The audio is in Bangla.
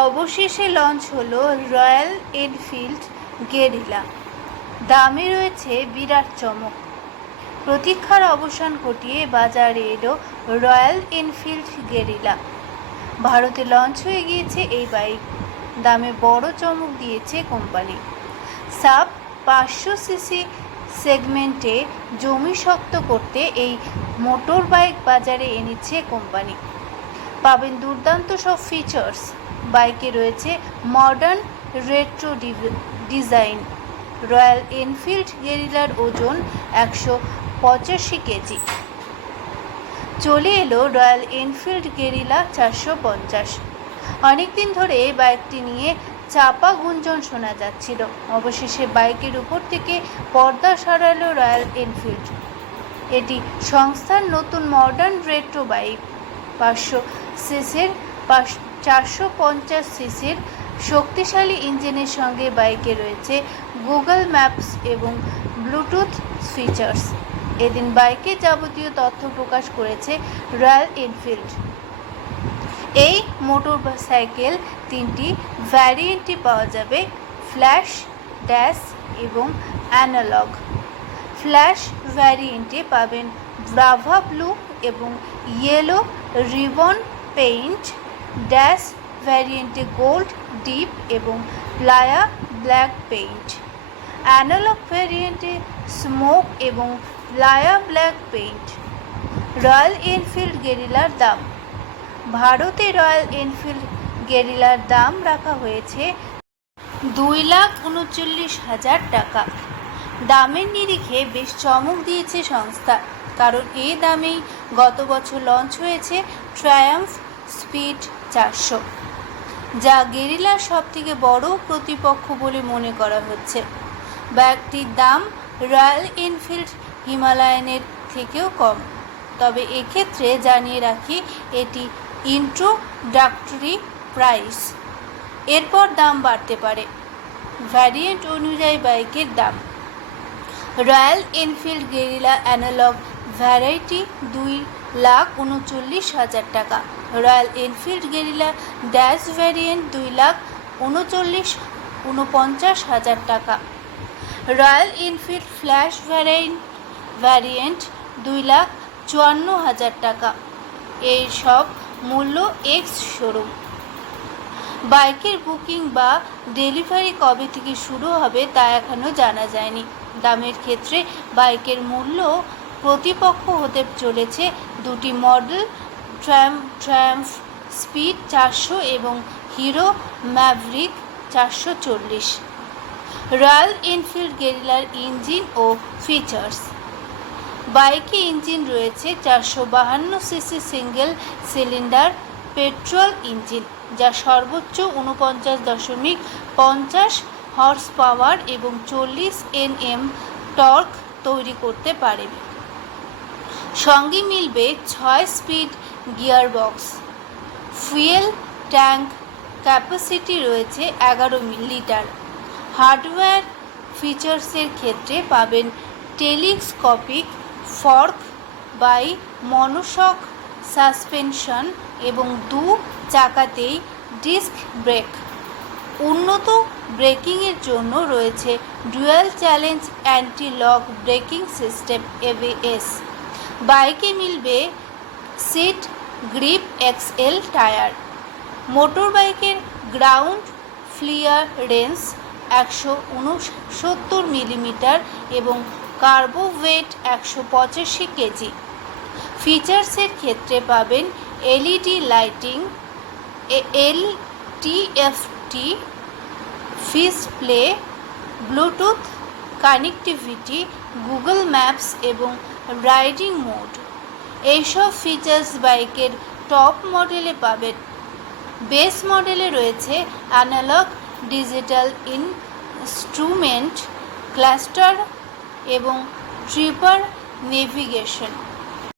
অবশেষে লঞ্চ হলো রয়্যাল এনফিল্ড গেরিলা। দামে রয়েছে বিরাট চমক। প্রতীক্ষার অবসান ঘটিয়ে বাজারে এলো রয়্যাল এনফিল্ড গেরিলা। ভারতে লঞ্চ হয়ে গিয়েছে এই বাইক। দামে বড় চমক দিয়েছে কোম্পানি। সাব 500 সিসি সেগমেন্টে জমি শক্ত করতে এই মোটর বাইক বাজারে এনেছে কোম্পানি। পাবেন দুর্দান্ত সব ফিচার্স। বাইকে রয়েছে modern retro design. Royal Enfield গেরিলার ওজন 185 কেজি। চলে এলো রয়্যাল এনফিল্ড গেরিলা 450। অনেকদিন ধরে বাইকটি নিয়ে চাপা গুঞ্জন শোনা যাচ্ছিল। অবশেষে বাইকের উপর থেকে পর্দা সরালো রয়্যাল এনফিল্ড। এটি সংস্থার নতুন মডার্ন রেট্রো বাইক। 500 সিসির 450 সিসির শক্তিশালী ইঞ্জিনের সঙ্গে বাইকে রয়েছে গুগল ম্যাপস এবং ব্লুটুথ ফিচার্স। এদিন বাইকের যাবতীয় তথ্য প্রকাশ করেছে রয়্যাল এনফিল্ড। এই মোটরসাইকেল 3টি ভ্যারিয়েন্টে পাওয়া যাবে: ফ্ল্যাশ, ড্যাশ এবং অ্যানালগ। ফ্ল্যাশ ভ্যারিয়েন্টে পাবেন ব্রাভা ব্লু এবং ইয়েলো রিবন পেইন্ট। ড্যাশ ভ্যারিয়েন্টে গোল্ড ডিপ এবং প্লায়া ব্ল্যাক পেইন্ট। অ্যানালগ ভ্যারিয়েন্টে স্মোক এবং Playa black paint. Royal Enfield গেরিলার দাম। ভারতে রয়্যাল এনফিল্ড গেরিলার দাম রাখা হয়েছে 2,39,000 টাকা। দামের নিরিখে বেশ চমক দিয়েছে সংস্থা, কারণ এই দামেই গত বছর লঞ্চ হয়েছে ট্রায়াম্ফ স্পিড 400, যা গেরিলার সবথেকে বড় প্রতিপক্ষ বলে মনে করা হচ্ছে। বাইকটির দাম রয়্যাল এনফিল্ড হিমালয়ানের থেকেও কম, তবে এক্ষেত্রে জানিয়ে রাখি এটি ইন্ট্রোডাক্টরি প্রাইস। এরপর দাম বাড়তে পারে ভ্যারিয়েন্ট অনুযায়ী বাইকের দাম। Royal Enfield Guerrilla analogue variety 2,39,000 টাকা। Royal Enfield Guerrilla dash variant 2,49,000 টাকা। রয়্যাল এনফিল্ড ফ্ল্যাশ ভ্যারিয়েন্ট 2,54,000 টাকা। এই সব মূল্য এক্স শোরুম। বাইকের বুকিং বা ডেলিভারি কবে থেকে শুরু হবে তা এখনও জানা যায়নি। দামের ক্ষেত্রে বাইকের মূল্য প্রতিপক্ষ হতে চলেছে দুটি মডেল, ট্রায়াম্ফ স্পিড 400 এবং হিরো ম্যাভরিক 440। রয়্যাল এনফিল্ড গেরিলার ইঞ্জিন ও ফিচার্স। বাইকে ইঞ্জিন রয়েছে 452 CC single cylinder petrol engine, যা সর্বোচ্চ 49.50 হর্স পাওয়ার এবং 40 Nm টর্ক তৈরি করতে পারে। সঙ্গে মিলবে 6 speed gearbox. Fuel tank capacity রয়েছে 11 লিটার। হার্ডওয়্যার ফিচার্সের ক্ষেত্রে পাবেন telescopic fork by monoshock suspension এবং 2 চাকাতেই ডিস্ক ব্রেক। উন্নত ব্রেকিংয়ের জন্য রয়েছে dual challenge anti lock braking system ABS। বাইকে মিলবে seat grip XL tyre. Motor বাইকের গ্রাউন্ড ক্লিয়ারেন্স 169 মিলিমিটার এবং কার্বো ওয়েট 185 কেজি। ফিচার্সের ক্ষেত্রে পাবেন LED lighting, LTFT display, Bluetooth connectivity, Google Maps এবং রাইডিং মোড। এইসব ফিচার্স বাইকের টপ মডেলে পাবেন। বেস মডেলে রয়েছে অ্যানালগ ডিজিটাল ইনস্ট্রুমেন্ট ক্লাস্টার এবং ট্রিপার নেভিগেশন।